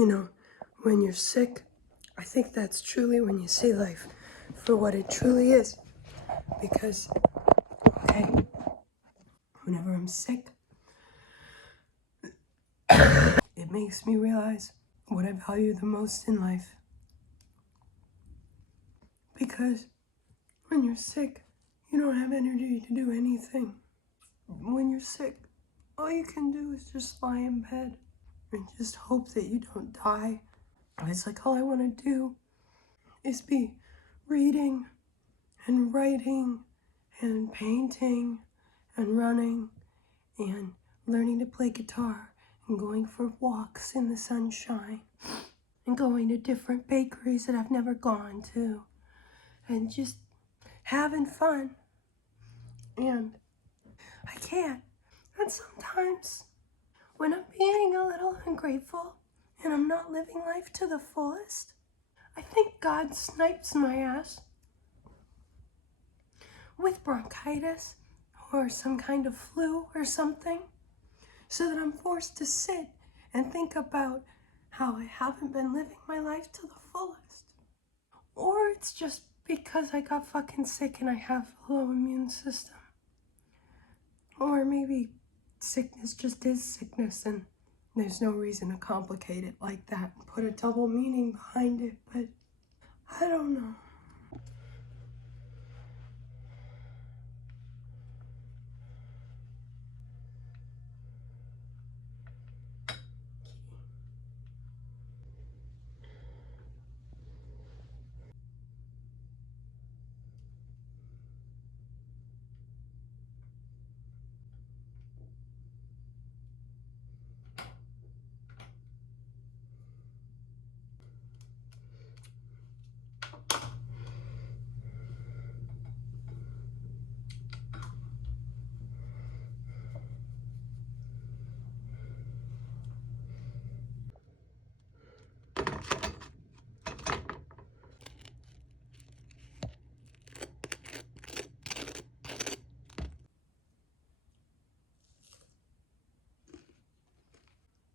you know, when you're sick, I think that's truly when you see life for what it truly is. Because, okay, whenever I'm sick, it makes me realize what I value the most in life. Because when you're sick, you don't have energy to do anything. When you're sick, all you can do is just lie in bed and just hope that you don't die. It's like all I want to do is be reading and writing and painting and running and learning to play guitar and going for walks in the sunshine and going to different bakeries that I've never gone to and just having fun. And I can't. And sometimes when I'm being a little ungrateful and I'm not living life to the fullest, I think God snipes my ass with bronchitis or some kind of flu or something, so that I'm forced to sit and think about how I haven't been living my life to the fullest. Or it's just because I got fucking sick and I have a low immune system. Or maybe sickness just is sickness and there's no reason to complicate it like that and put a double meaning behind it, but I don't know.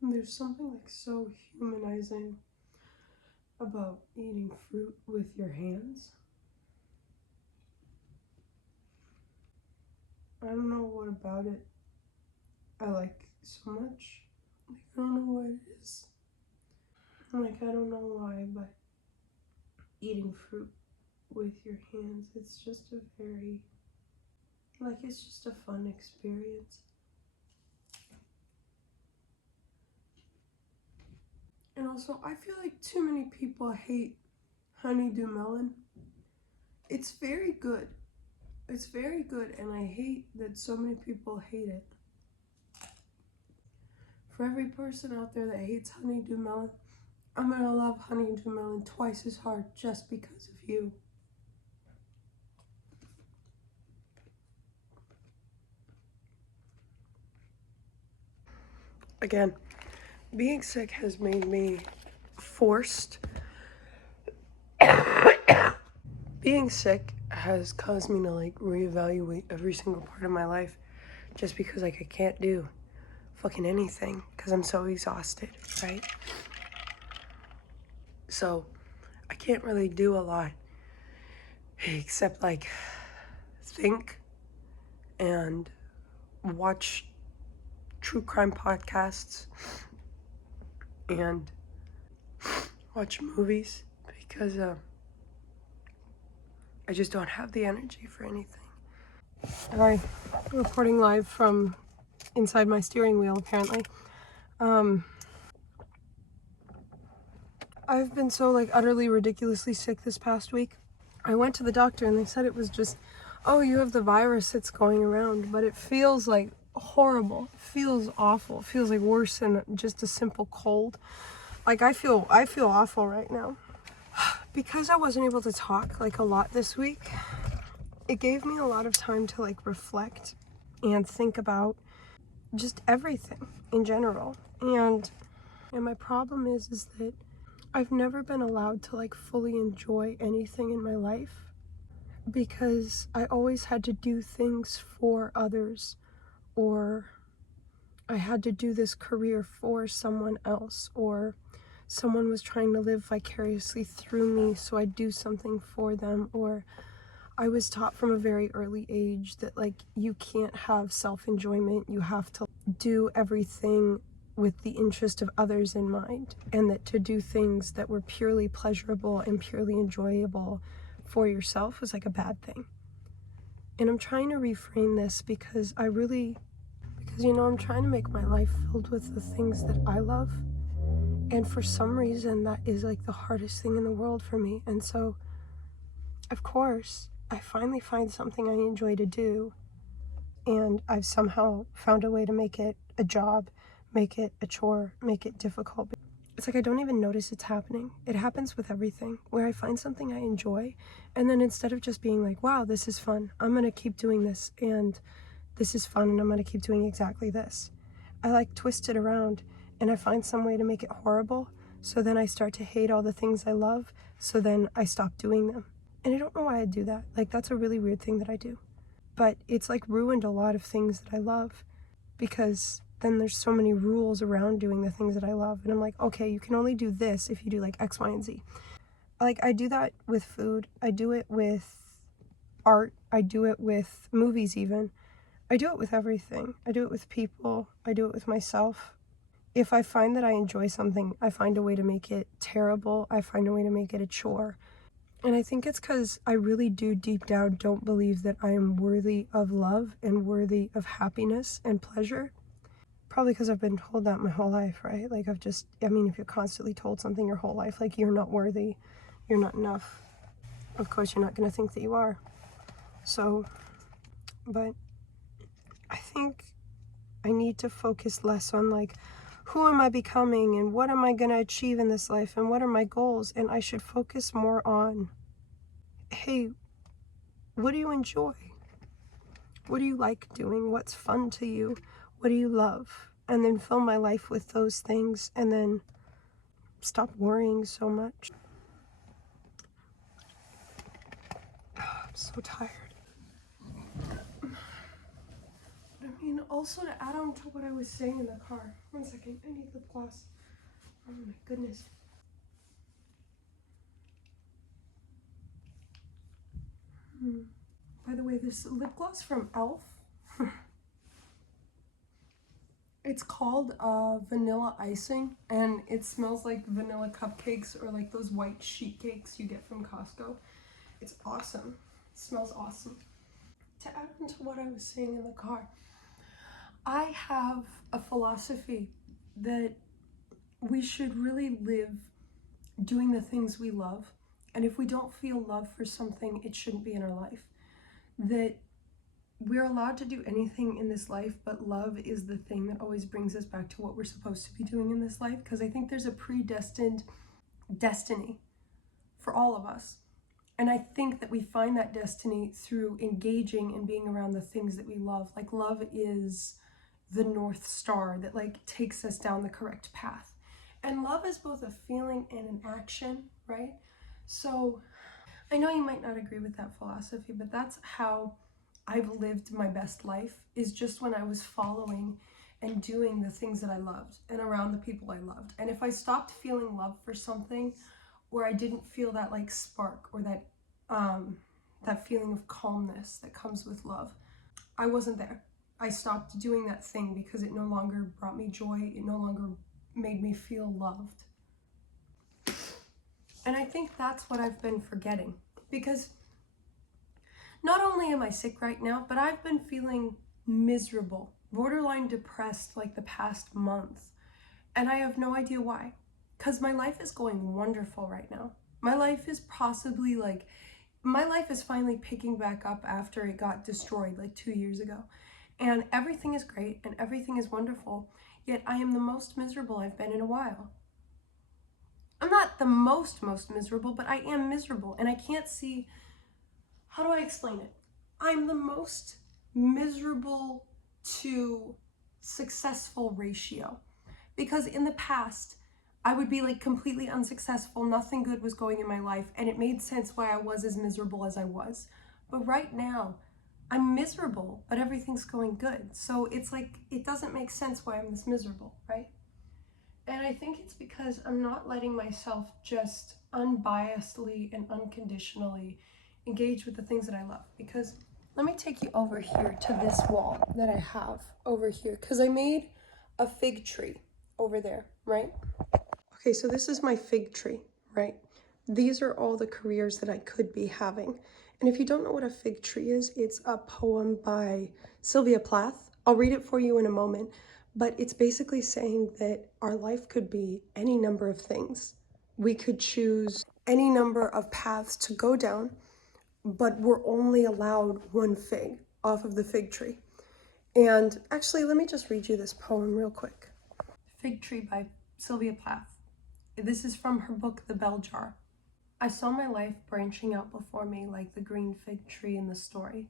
There's something like so humanizing about eating fruit with your hands. I don't know what about it I like so much. Like, I don't know what it is. Like, I don't know why, but eating fruit with your hands, it's just a very, like, it's just a fun experience. And also, I feel like too many people hate honeydew melon. It's very good. It's very good, and I hate that so many people hate it. For every person out there that hates honeydew melon, I'm gonna love honeydew melon twice as hard just because of you. Again, being sick has made me forced. Being sick has caused me to like reevaluate every single part of my life just because like I can't do fucking anything because I'm so exhausted, right? So I can't really do a lot except like think and watch true crime podcasts and watch movies because I just don't have the energy for anything. Hi, reporting live from inside my steering wheel apparently. I've been so like utterly ridiculously sick this past week. I went to the doctor and they said it was just, oh, you have the virus that's going around, but it feels like horrible. It feels awful. It feels like worse than just a simple cold. Like I feel awful right now. Because I wasn't able to talk like a lot this week, it gave me a lot of time to like reflect and think about just everything in general. And my problem is that I've never been allowed to like fully enjoy anything in my life because I always had to do things for others, or I had to do this career for someone else, or someone was trying to live vicariously through me so I'd do something for them. Or I was taught from a very early age that like you can't have self-enjoyment, you have to do everything with the interest of others in mind, and that to do things that were purely pleasurable and purely enjoyable for yourself was like a bad thing. And I'm trying to reframe this because I'm trying to make my life filled with the things that I love. And for some reason, that is like the hardest thing in the world for me. And so, of course, I finally find something I enjoy to do. And I've somehow found a way to make it a job, make it a chore, make it difficult. It's like I don't even notice it's happening. It happens with everything, where I find something I enjoy, and then instead of just being like, wow, this is fun, I'm gonna keep doing this, and this is fun, and I'm gonna keep doing exactly this, I like twist it around, and I find some way to make it horrible, so then I start to hate all the things I love, so then I stop doing them. And I don't know why I do that. Like, that's a really weird thing that I do. But it's like ruined a lot of things that I love, because then there's so many rules around doing the things that I love. And I'm like, okay, you can only do this if you do like X, Y, and Z. Like, I do that with food. I do it with art. I do it with movies even. I do it with everything. I do it with people. I do it with myself. If I find that I enjoy something, I find a way to make it terrible. I find a way to make it a chore. And I think it's because I really do deep down don't believe that I am worthy of love and worthy of happiness and pleasure. Probably because I've been told that my whole life, right? Like if you're constantly told something your whole life, like you're not worthy, you're not enough, of course you're not going to think that you are. So, but I think I need to focus less on like, who am I becoming and what am I going to achieve in this life and what are my goals? And I should focus more on, hey, what do you enjoy? What do you like doing? What's fun to you? What do you love? And then fill my life with those things and then stop worrying so much. I'm so tired. I mean, also to add on to what I was saying in the car. 1 second, I need lip gloss. Oh my goodness. By the way, this lip gloss from e.l.f. It's called vanilla icing, and it smells like vanilla cupcakes or like those white sheet cakes you get from Costco. It's awesome. It smells awesome. To add on to what I was saying in the car, I have a philosophy that we should really live doing the things we love, and if we don't feel love for something, it shouldn't be in our life. That we're allowed to do anything in this life, but love is the thing that always brings us back to what we're supposed to be doing in this life, because I think there's a predestined destiny for all of us. And I think that we find that destiny through engaging and being around the things that we love. Like, love is the North Star that like takes us down the correct path. And love is both a feeling and an action, right? So I know you might not agree with that philosophy, but that's how I've lived my best life, is just when I was following and doing the things that I loved and around the people I loved. And if I stopped feeling love for something, or I didn't feel that like spark or that feeling of calmness that comes with love, I wasn't there. I stopped doing that thing because it no longer brought me joy. It no longer made me feel loved. And I think that's what I've been forgetting, because not only am I sick right now, but I've been feeling miserable, borderline depressed like the past month. And I have no idea why, because my life is going wonderful right now. My life is finally picking back up after it got destroyed like 2 years ago. And everything is great and everything is wonderful, yet I am the most miserable I've been in a while. I'm not the most miserable, but I am miserable, and I can't see, how do I explain it? I'm the most miserable to successful ratio, because in the past, I would be like completely unsuccessful, nothing good was going in my life, and it made sense why I was as miserable as I was. But right now, I'm miserable, but everything's going good. So it's like, it doesn't make sense why I'm this miserable, right? And I think it's because I'm not letting myself just unbiasedly and unconditionally engage with the things that I love. Because let me take you over here to this wall that I have over here. Because I made a fig tree over there, right? Okay, so this is my fig tree, right? These are all the careers that I could be having. And if you don't know what a fig tree is, it's a poem by Sylvia Plath. I'll read it for you in a moment, but it's basically saying that our life could be any number of things. We could choose any number of paths to go down, but we're only allowed one fig off of the fig tree. And actually, let me just read you this poem real quick. Fig Tree by Sylvia Plath. This is from her book, The Bell Jar. I saw my life branching out before me like the green fig tree in the story.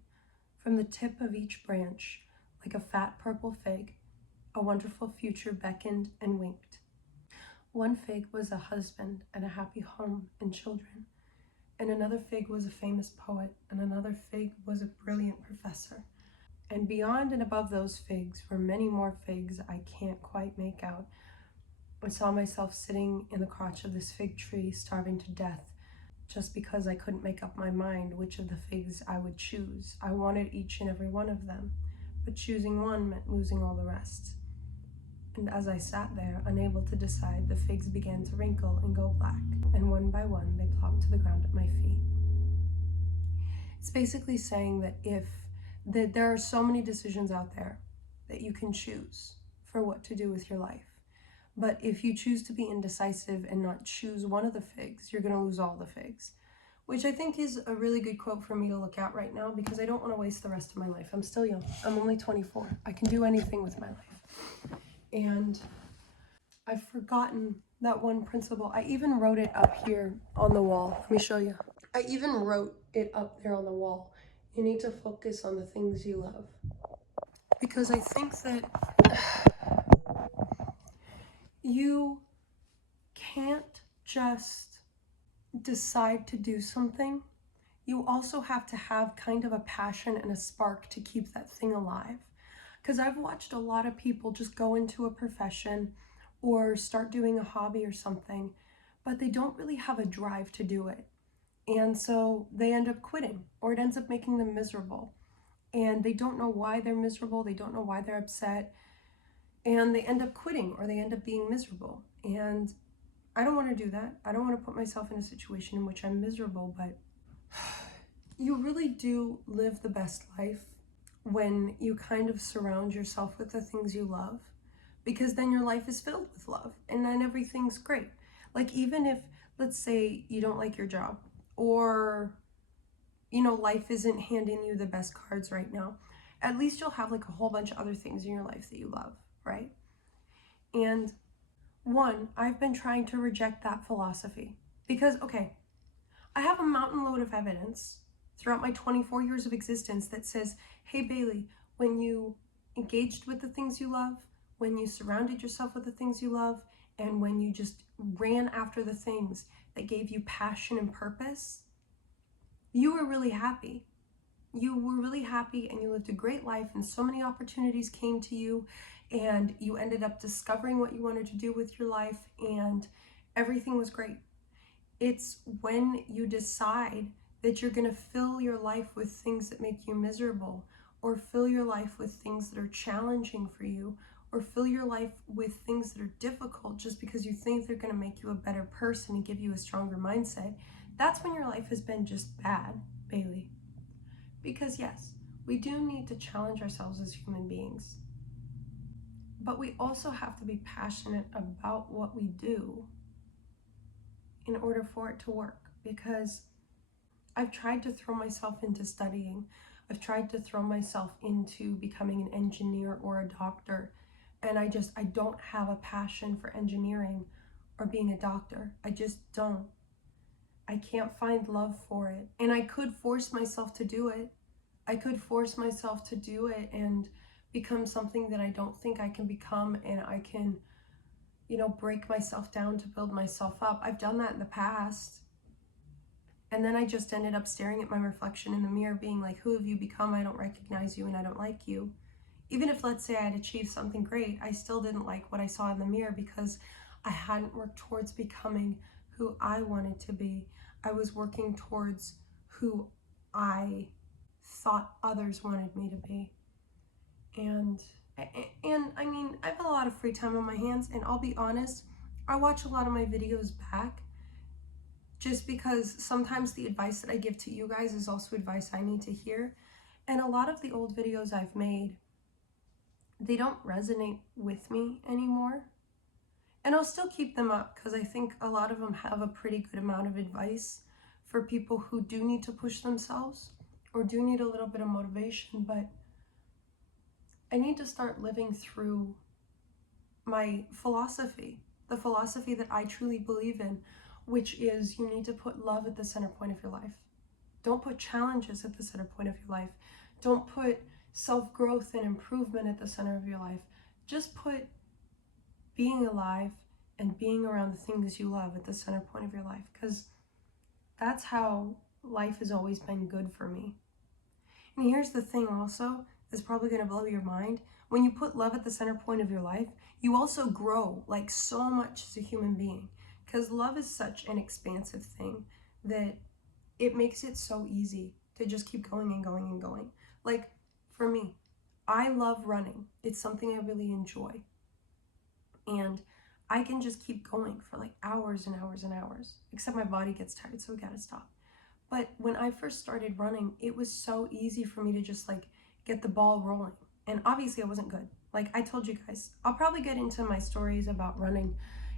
From the tip of each branch, like a fat purple fig, a wonderful future beckoned and winked. One fig was a husband and a happy home and children, and another fig was a famous poet, and another fig was a brilliant professor. And beyond and above those figs were many more figs I can't quite make out. I saw myself sitting in the crotch of this fig tree, starving to death, just because I couldn't make up my mind which of the figs I would choose. I wanted each and every one of them, but choosing one meant losing all the rest. And as I sat there, unable to decide, the figs began to wrinkle and go black, and one by one they plopped to the ground at my feet. It's basically saying that there are so many decisions out there that you can choose for what to do with your life. But if you choose to be indecisive and not choose one of the figs, you're going to lose all the figs. Which I think is a really good quote for me to look at right now, because I don't want to waste the rest of my life. I'm still young. I'm only 24. I can do anything with my life. And I've forgotten that one principle. I even wrote it up here on the wall. Let me show you. I even wrote it up there on the wall. You need to focus on the things you love. Because I think that you can't just decide to do something. You also have to have kind of a passion and a spark to keep that thing alive. Because I've watched a lot of people just go into a profession or start doing a hobby or something, but they don't really have a drive to do it. And so they end up quitting, or it ends up making them miserable. And they don't know why they're miserable, they don't know why they're upset, and they end up quitting, or they end up being miserable. And I don't want to do that. I don't want to put myself in a situation in which I'm miserable, but you really do live the best life when you kind of surround yourself with the things you love, because then your life is filled with love and then everything's great. Like, even if, let's say, you don't like your job, or life isn't handing you the best cards right now, at least you'll have like a whole bunch of other things in your life that you love, right? And I've been trying to reject that philosophy because, okay, I have a mountain load of evidence throughout my 24 years of existence that says, hey, Bailey, when you engaged with the things you love, when you surrounded yourself with the things you love, and when you just ran after the things that gave you passion and purpose, you were really happy. You were really happy and you lived a great life, and so many opportunities came to you, and you ended up discovering what you wanted to do with your life, and everything was great. It's when you decide that you're going to fill your life with things that make you miserable, or fill your life with things that are challenging for you, or fill your life with things that are difficult just because you think they're going to make you a better person and give you a stronger mindset. That's when your life has been just bad, Bailey. Because yes, we do need to challenge ourselves as human beings, but we also have to be passionate about what we do in order for it to work. Because I've tried to throw myself into studying. I've tried to throw myself into becoming an engineer or a doctor. And I don't have a passion for engineering or being a doctor. I just don't. I can't find love for it. And I could force myself to do it. I could force myself to do it and become something that I don't think I can become. And I can, break myself down to build myself up. I've done that in the past. And then I just ended up staring at my reflection in the mirror being like, who have you become? I don't recognize you and I don't like you. Even if, let's say, I had achieved something great, I still didn't like what I saw in the mirror because I hadn't worked towards becoming who I wanted to be. I was working towards who I thought others wanted me to be. And I mean, I have a lot of free time on my hands, and I'll be honest, I watch a lot of my videos back just because sometimes the advice that I give to you guys is also advice I need to hear. And a lot of the old videos I've made, they don't resonate with me anymore. And I'll still keep them up because I think a lot of them have a pretty good amount of advice for people who do need to push themselves or do need a little bit of motivation. But I need to start living through my philosophy, the philosophy that I truly believe in, which is you need to put love at the center point of your life. Don't put challenges at the center point of your life. Don't put self-growth and improvement at the center of your life. Just put being alive and being around the things you love at the center point of your life, because that's how life has always been good for me. And here's the thing also, that's probably going to blow your mind. When you put love at the center point of your life, you also grow like so much as a human being, because love is such an expansive thing that it makes it so easy to just keep going and going and going. Like for me, I love running. It's something I really enjoy. And I can just keep going for like hours and hours and hours, except my body gets tired, so we gotta stop. But when I first started running, it was so easy for me to just like get the ball rolling. And obviously I wasn't good. Like I told you guys, I'll probably get into my stories about running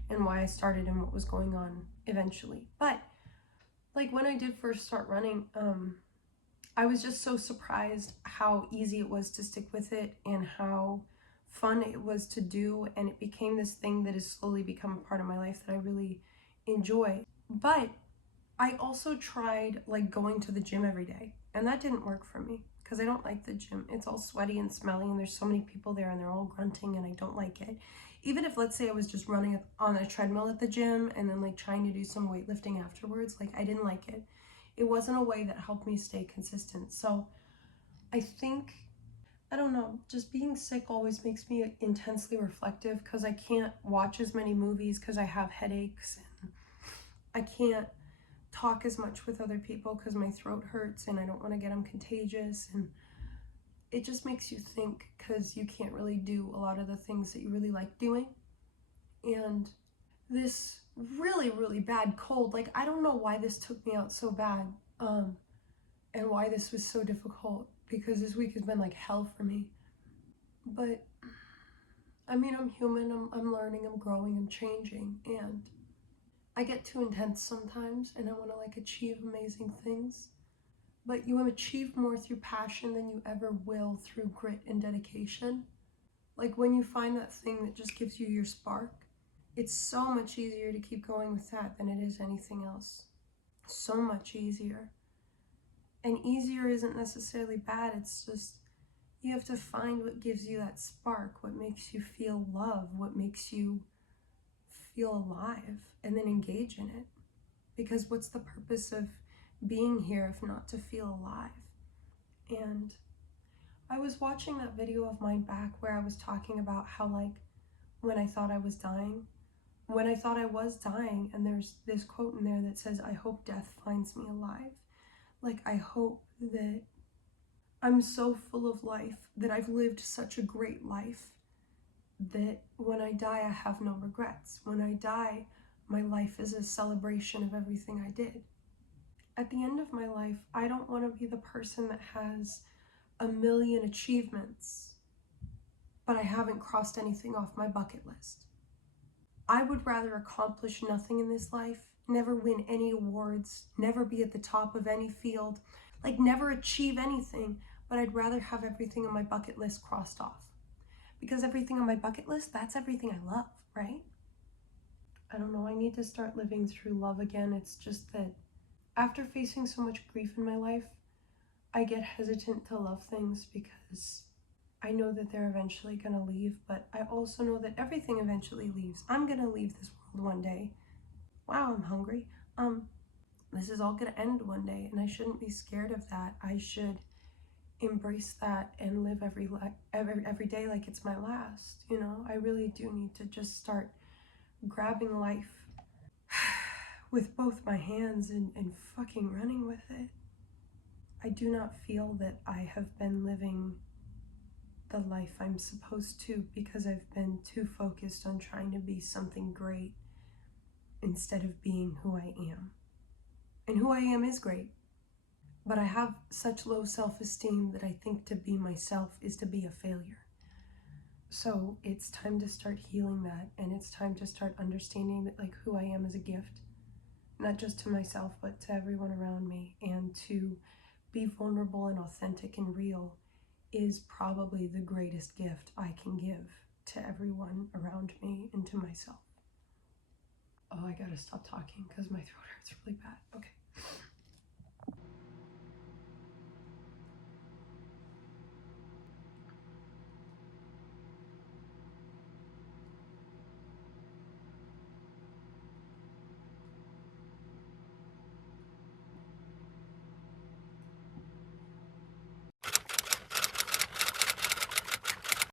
and why I started and what was going on eventually. But like when I did first start running, I was just so surprised how easy it was to stick with it and how fun it was to do, and it became this thing that has slowly become a part of my life that I really enjoy. But I also tried like going to the gym every day, and that didn't work for me because I don't like the gym. It's all sweaty and smelly and there's so many people there and they're all grunting and I don't like it. Even if, let's say, I was just running on a treadmill at the gym and then like trying to do some weightlifting afterwards, like I didn't like it. It wasn't a way that helped me stay consistent. So I think, I don't know, just being sick always makes me intensely reflective because I can't watch as many movies because I have headaches, and I can't talk as much with other people because my throat hurts and I don't want to get them contagious. And it just makes you think because you can't really do a lot of the things that you really like doing. And this really, really bad cold, like I don't know why this took me out so bad, and why this was so difficult, because this week has been like hell for me. But I mean, I'm human, I'm learning, I'm growing, I'm changing, and I get too intense sometimes and I want to like achieve amazing things. But you achieve more through passion than you ever will through grit and dedication. Like when you find that thing that just gives you your spark, it's so much easier to keep going with that than it is anything else. So much easier. And easier isn't necessarily bad, it's just you have to find what gives you that spark, what makes you feel love, what makes you feel alive, and then engage in it. Because what's the purpose of being here if not to feel alive? And I was watching that video of mine back where I was talking about how, like, when I thought I was dying, and there's this quote in there that says, "I hope death finds me alive." Like, I hope that I'm so full of life, that I've lived such a great life, that when I die, I have no regrets. When I die, my life is a celebration of everything I did. At the end of my life, I don't want to be the person that has a million achievements, but I haven't crossed anything off my bucket list. I would rather accomplish nothing in this life, never win any awards, never be at the top of any field, like never achieve anything, but I'd rather have everything on my bucket list crossed off. Because everything on my bucket list, that's everything I love, right? I don't know, I need to start living through love again. It's just that after facing so much grief in my life, I get hesitant to love things because I know that they're eventually gonna leave, but I also know that everything eventually leaves. I'm gonna leave this world one day. Wow, I'm hungry. This is all gonna end one day, and I shouldn't be scared of that. I should embrace that and live every day like it's my last, you know? I really do need to just start grabbing life with both my hands and fucking running with it. I do not feel that I have been living the life I'm supposed to because I've been too focused on trying to be something great instead of being who I am. And who I am is great. But I have such low self-esteem that I think to be myself is to be a failure. So it's time to start healing that, and it's time to start understanding that like who I am is a gift, not just to myself but to everyone around me, and to be vulnerable and authentic and real is probably the greatest gift I can give to everyone around me and to myself. Oh, I gotta stop talking because my throat hurts really